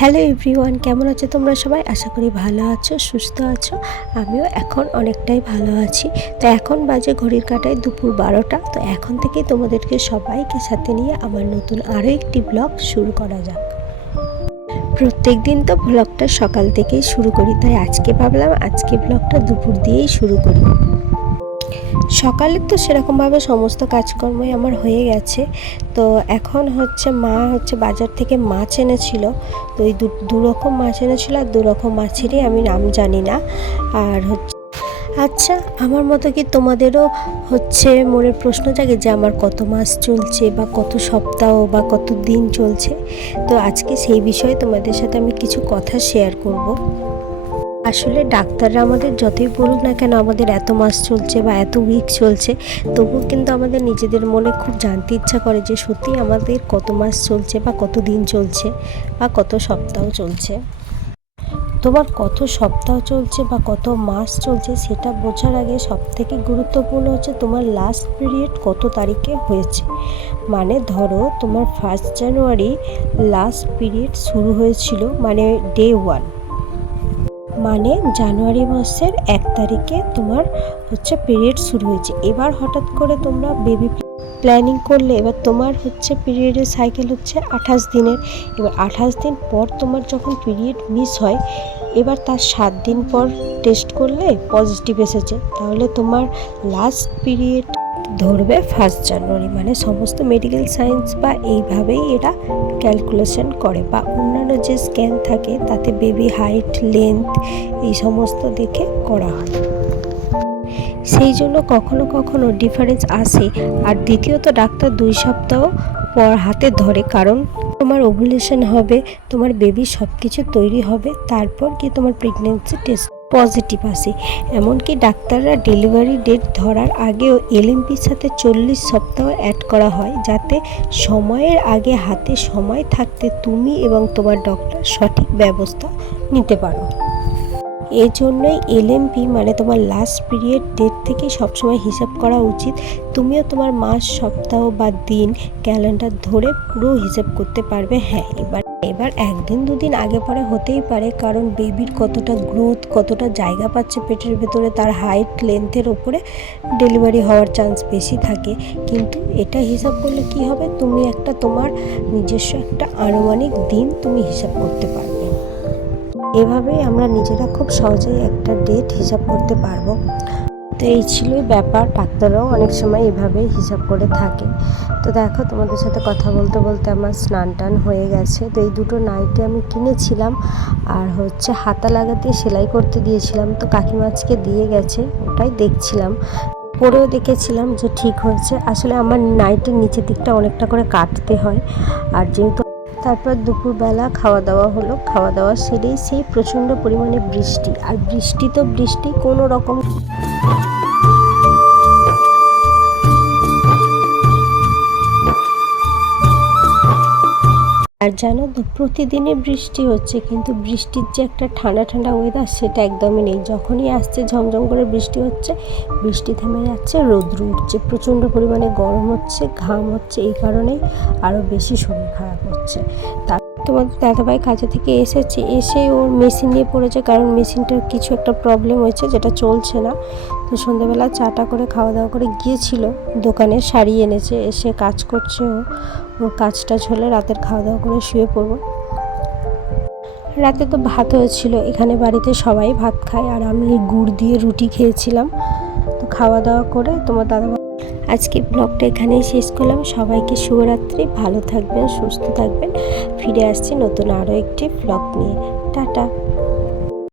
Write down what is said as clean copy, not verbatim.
Hello everyone, কেমন আছো তোমরা সবাই? আশা করি ভালো আছো, সুস্থ আছো। আমিও এখন অনেকটাই ভালো আছি। তো এখন বাজে ঘড়ির কাঁটায় দুপুর 12টা। তো এখন থেকেই তোমাদেরকে সবাইকে সাথে নিয়ে আমার নতুন আরও একটি ব্লগ শুরু করা যাক। প্রত্যেক দিন তো ব্লগটা সকাল থেকেই শুরু করি, তাই আজকে ভাবলাম আজকে ব্লগটা দুপুর দিয়েই শুরু করি। সকালে তো সেরকমভাবে সমস্ত কাজকর্মই আমার হয়ে গেছে। তো এখন মা বাজার থেকে মাছ এনেছিল। তো ওই দু রকম মাছ এনেছিল, আর দু রকম মাছেরই আমি নাম জানি না। আর আচ্ছা, আমার মতো কি তোমাদেরও মনের প্রশ্ন জাগে যে আমার কত মাস চলছে, বা কত সপ্তাহ, বা কত দিন চলছে? তো আজকে সেই বিষয়ে তোমাদের সাথে আমি কিছু কথা শেয়ার করব। আসলে ডাক্তাররা আমাদের যতই বলুক না কেন আমাদের এত মাস চলছে বা এত উইক চলছে, তবুও কিন্তু আমাদের নিজেদের মনে খুব জানতে ইচ্ছা করে যে সত্যি আমাদের কত মাস চলছে, বা কত দিন চলছে, বা কত সপ্তাহ চলছে। তোমার কত সপ্তাহ চলছে বা কত মাস চলছে সেটা বোঝার আগে সবথেকে গুরুত্বপূর্ণ হচ্ছে তোমার লাস্ট পিরিয়ড কত তারিখে হয়েছে। মানে ধরো তোমার 1 জানুয়ারি লাস্ট পিরিয়ড শুরু হয়েছিল, মানে ডে 1, মানে জানুয়ারি মাসের 1 তারিখে তোমার পিরিয়ড শুরু হয়েছে। এবার হঠাৎ করে তোমরা বেবি প্ল্যানিং করলে, এবার তোমার পিরিয়ডের সাইকেল 28 দিনের। এবার 28 দিন পর তোমার যখন পিরিয়ড মিস হয়, এবার তার 7 দিন পর টেস্ট করলে পজিটিভ এসেছে, তাহলে তোমার লাস্ট পিরিয়ড ধরবে 1 জানুয়ারি। মানে সমস্ত মেডিকেল সায়েন্স বা এইভাবেই এরা ক্যালকুলেশন করে, বা অন্যান্য যে স্ক্যান থাকে তাতে বেবি হাইট, লেন্থ এই সমস্ত দেখে করা হয়। সেই জন্য কখনো কখনো ডিফারেন্স আসে। আর দ্বিতীয়ত ডাক্তার 2 সপ্তাহ পর হাতে ধরে, কারণ তোমার ওভুলেশন হবে, তোমার বেবি সব কিছু তৈরি হবে, তারপর কি তোমার প্রেগনেন্সি টেস্ট পজিটিভ আসে। এমনকি ডাক্তাররা ডেলিভারি ডেট ধরার আগেও এলএমপির সাথে 40 সপ্তাহ অ্যাড করা হয়, যাতে সময়ের আগে হাতে সময় থাকতে তুমি এবং তোমার ডক্টর সঠিক ব্যবস্থা নিতে পারো। এই জন্যই এলএমপি মানে তোমার লাস্ট পিরিয়ড ডেট থেকে সবসময় হিসাব করা উচিত। তুমিও তোমার মাস, সপ্তাহ বা দিন ক্যালেন্ডার ধরে পুরো হিসাব করতে পারবে। হ্যাঁ, এবার 1 দিন 2 দিন আগে পরে হতেই পারে, কারণ বেবির কতটা গ্রোথ, কতটা জায়গা পাচ্ছে পেটের ভেতরে, তার হাইট, লেন্থের ওপরে ডেলিভারি হওয়ার চান্স বেশি থাকে। কিন্তু এটা হিসাব করলে কি হবে, তুমি তোমার নিজস্ব একটা আনুমানিক দিন তুমি হিসাব করতে পারবে। এভাবেই আমরা নিজেরা খুব সহজেই একটা ডেট হিসাব করতে পারবো। তো এই ছিলই ব্যাপার। ডাক্তাররাও অনেক সময় এভাবেই হিসাব করে থাকে। তো দেখো, তোমাদের সাথে কথা বলতে বলতে আমার স্নান টান হয়ে গেছে। তো এই দুটো নাইটি আমি কিনেছিলাম, আর হাতা লাগাতে সেলাই করতে দিয়েছিলাম। তো কাকিমা আজকে দিয়ে গেছে, ওটাই দেখছিলাম, পরেও দেখেছিলাম যে ঠিক হয়েছে। আসলে আমার নাইটির নিচের দিকটা অনেকটা করে কাটতে হয়। আর যেহেতু তারপর দুপুরবেলা খাওয়া দাওয়া হলো, খাওয়া দাওয়া সেরেই সেই প্রচণ্ড পরিমাণে বৃষ্টি। আর বৃষ্টি তো বৃষ্টি, কোনো রকম আর জানো তো, প্রতিদিনই বৃষ্টি হচ্ছে, কিন্তু বৃষ্টির যে একটা ঠান্ডা ঠান্ডা ওয়েদার সেটা একদমই নেই। যখনই আসছে ঝমঝম করে বৃষ্টি হচ্ছে, বৃষ্টি থেমে যাচ্ছে, রৌদ্র উঠছে, প্রচণ্ড পরিমাণে গরম হচ্ছে, ঘাম হচ্ছে। এই কারণেই আরও বেশি শরীর খারাপ হচ্ছে। তোমাদের দাদাভাই কাজে থেকে এসে ওর মেশিন নিয়ে পড়েছে, কারণ মেশিনটার কিছু একটা প্রবলেম হয়েছে যেটা চলছে না। তো সন্ধ্যাবেলা চাটা করে খাওয়া দাওয়া করে গিয়েছিল দোকানে, শাড়ি এনেছে, এসে কাজ করছে। ওর কাজটা হলে রাতের খাওয়া দাওয়া করে শুয়ে পড়বো। রাতে তো ভাত হয়েছিল, এখানে বাড়িতে সবাই ভাত খায়, আর আমি গুড় দিয়ে রুটি খেয়েছিলাম। তো খাওয়া দাওয়া করে তোমার দাদাভাই আজকে ব্লগটা এখানেই শেষ করলাম। সবাইকে শুভরাত্রি, ভালো থাকবেন, সুস্থ থাকবেন। ফিরে আসছি নতুন আরও একটি ব্লগ নিয়ে। টাটা।